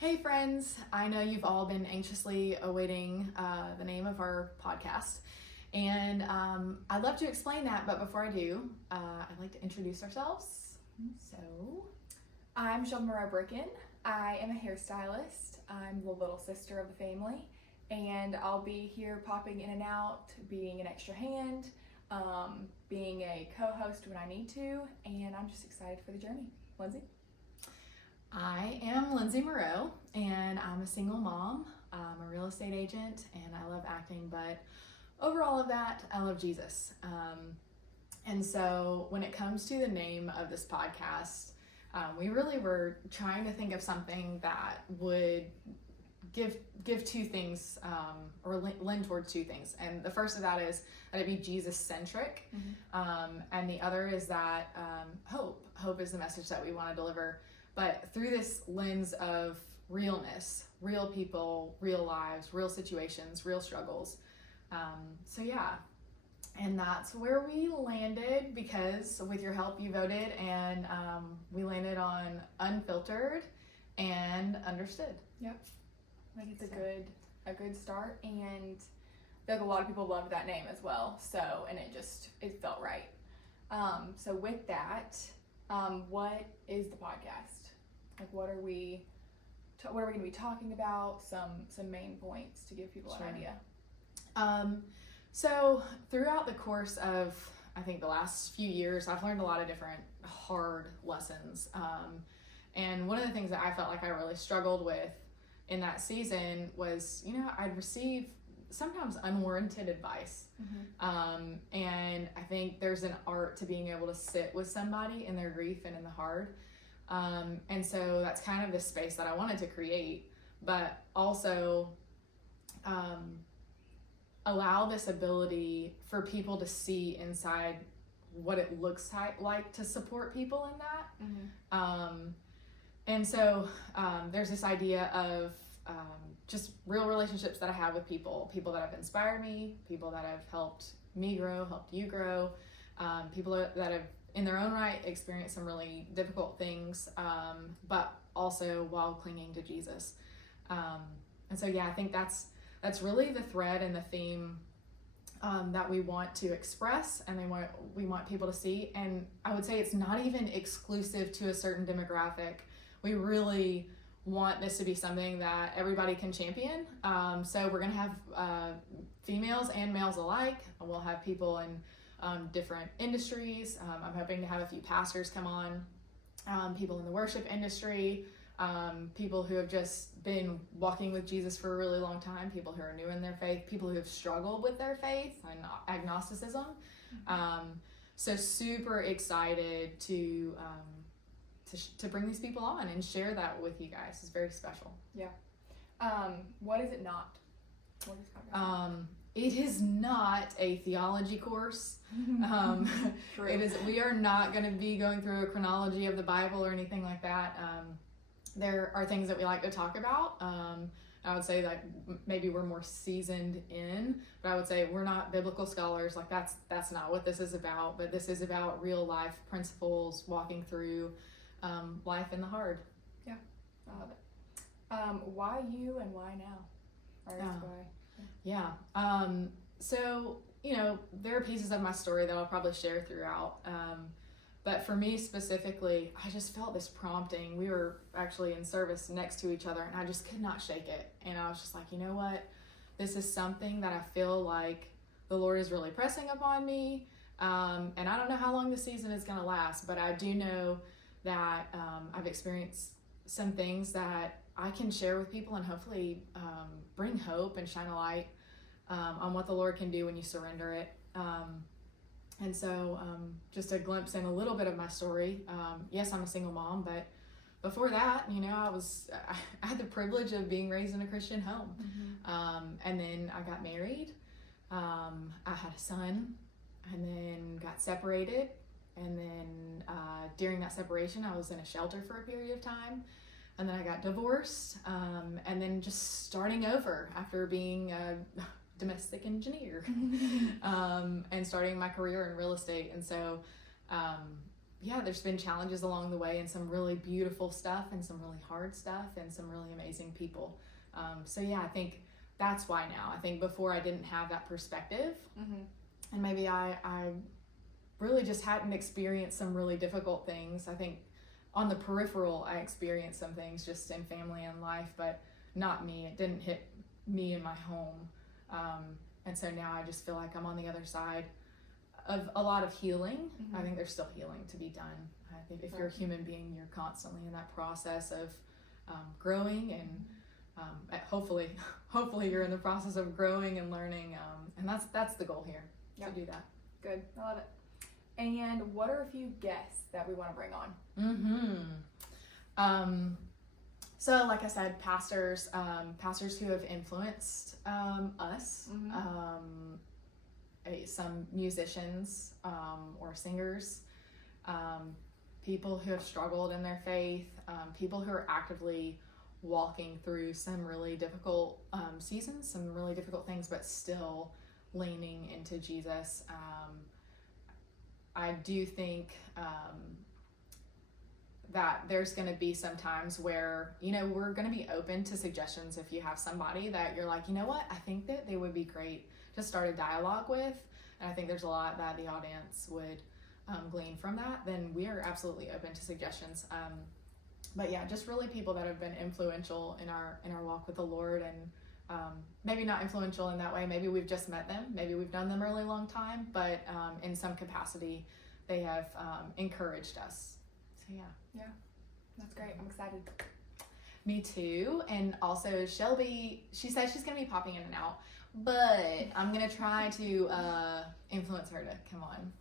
Hey friends, I know you've all been anxiously awaiting the name of our podcast, and I'd love to explain that, but before I do, I'd like to introduce ourselves. So, I'm Shelby Moreau Bricken. I am a hairstylist. I'm the little sister of the family, and I'll be here popping in and out, being an extra hand, being a co-host when I need to, and I'm just excited for the journey. Lindsay? I am Lindsay Moreau, and I'm a single mom. I'm a real estate agent, and I love acting, but over all of that, I love Jesus. And so when it comes to the name of this podcast, we really were trying to think of something that would give two things, or lend towards two things. And the first of that is that it be Jesus-centric, and the other is that hope is the message that we want to deliver, but through this lens of realness, real people, real lives, real situations, real struggles. And that's where we landed, because with your help you voted, and we landed on unfiltered and understood. Yep. I think it's a good start, and I feel like a lot of people loved that name as well. So, and it felt right. So with that, what is the podcast? Like, what are we going to be talking about? Some main points to give people an idea. So throughout the course of, I think, the last few years, I've learned a lot of different hard lessons. And one of the things that I felt like I really struggled with in that season was, I'd receive sometimes unwarranted advice. And I think there's an art to being able to sit with somebody in their grief and in the hard. And so that's kind of the space that I wanted to create, but also allow this ability for people to see inside what it looks like to support people in that. And so there's this idea of just real relationships that I have with people that have inspired me, people that have helped me grow, helped you grow, people that have in their own right experienced some really difficult things, but also while clinging to Jesus. And so, I think that's really the thread and the theme that we want to express, and we want people to see. And I would say it's not even exclusive to a certain demographic. We really want this to be something that everybody can champion. So we're going to have females and males alike. We'll have people in different industries. I'm hoping to have a few pastors come on, people in the worship industry, people who have just been walking with Jesus for a really long time, people who are new in their faith, people who have struggled with their faith and agnosticism. So super excited to bring these people on and share that with you guys. It's very special. Yeah. What is it not? What is podcast? It is not a theology course. It is. We are not going to be going through a chronology of the Bible or anything like that. There are things that we like to talk about. I would say that maybe we're more seasoned in, but I would say we're not biblical scholars. Like that's not what this is about. But this is about real life principles, walking through life in the hard. Yeah, I love it. Why you and why now? Or why? Yeah. So, there are pieces of my story that I'll probably share throughout. But for me specifically, I just felt this prompting. We were actually in service next to each other, and I just could not shake it. And I was just like, you know what? This is something that I feel like the Lord is really pressing upon me. And I don't know how long the season is going to last, but I do know that I've experienced some things that I can share with people and hopefully bring hope and shine a light on what the Lord can do when you surrender it. And so just a glimpse in a little bit of my story. Yes, I'm a single mom, but before that, I had the privilege of being raised in a Christian home. And then I got married. I had a son, and then got separated. And then during that separation, I was in a shelter for a period of time. And then I got divorced, and then just starting over after being a domestic engineer, and starting my career in real estate. And so yeah, there's been challenges along the way, and some really beautiful stuff and some really hard stuff and some really amazing people. So yeah, I think that's why now. I think before I didn't have that perspective, and maybe I really just hadn't experienced some really difficult things. I think on the peripheral, I experienced some things just in family and life, but not me. It didn't hit me in my home. And so now I just feel like I'm on the other side of a lot of healing. I think there's still healing to be done. I think if you're a human being, you're constantly in that process of growing, and hopefully you're in the process of growing and learning. And that's the goal here, to do that. Good. I love it. And what are a few guests that we want to bring on? So like I said, pastors who have influenced us, some musicians or singers, people who have struggled in their faith, people who are actively walking through some really difficult seasons, some really difficult things, but still leaning into Jesus. I do think that there's going to be some times where, we're going to be open to suggestions. If you have somebody that you're like, you know what, I think that they would be great to start a dialogue with, and I think there's a lot that the audience would glean from that, then we are absolutely open to suggestions. But yeah, just really people that have been influential in our walk with the Lord, and maybe not influential in that way. Maybe we've just met them. Maybe we've known them a really long time, but in some capacity, they have encouraged us. So yeah, that's great. I'm excited. Me too. And also Shelby, she says she's gonna be popping in and out, but I'm gonna try to influence her to come on.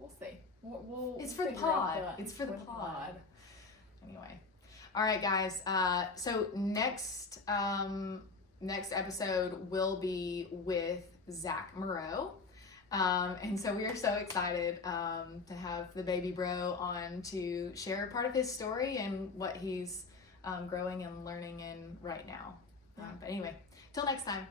We'll see. We'll it's for the pod. It's for the pod. Anyway, all right, guys. So next episode will be with Zach Moreau. And so we are so excited to have the baby bro on to share part of his story and what he's growing and learning in right now. But anyway, till next time.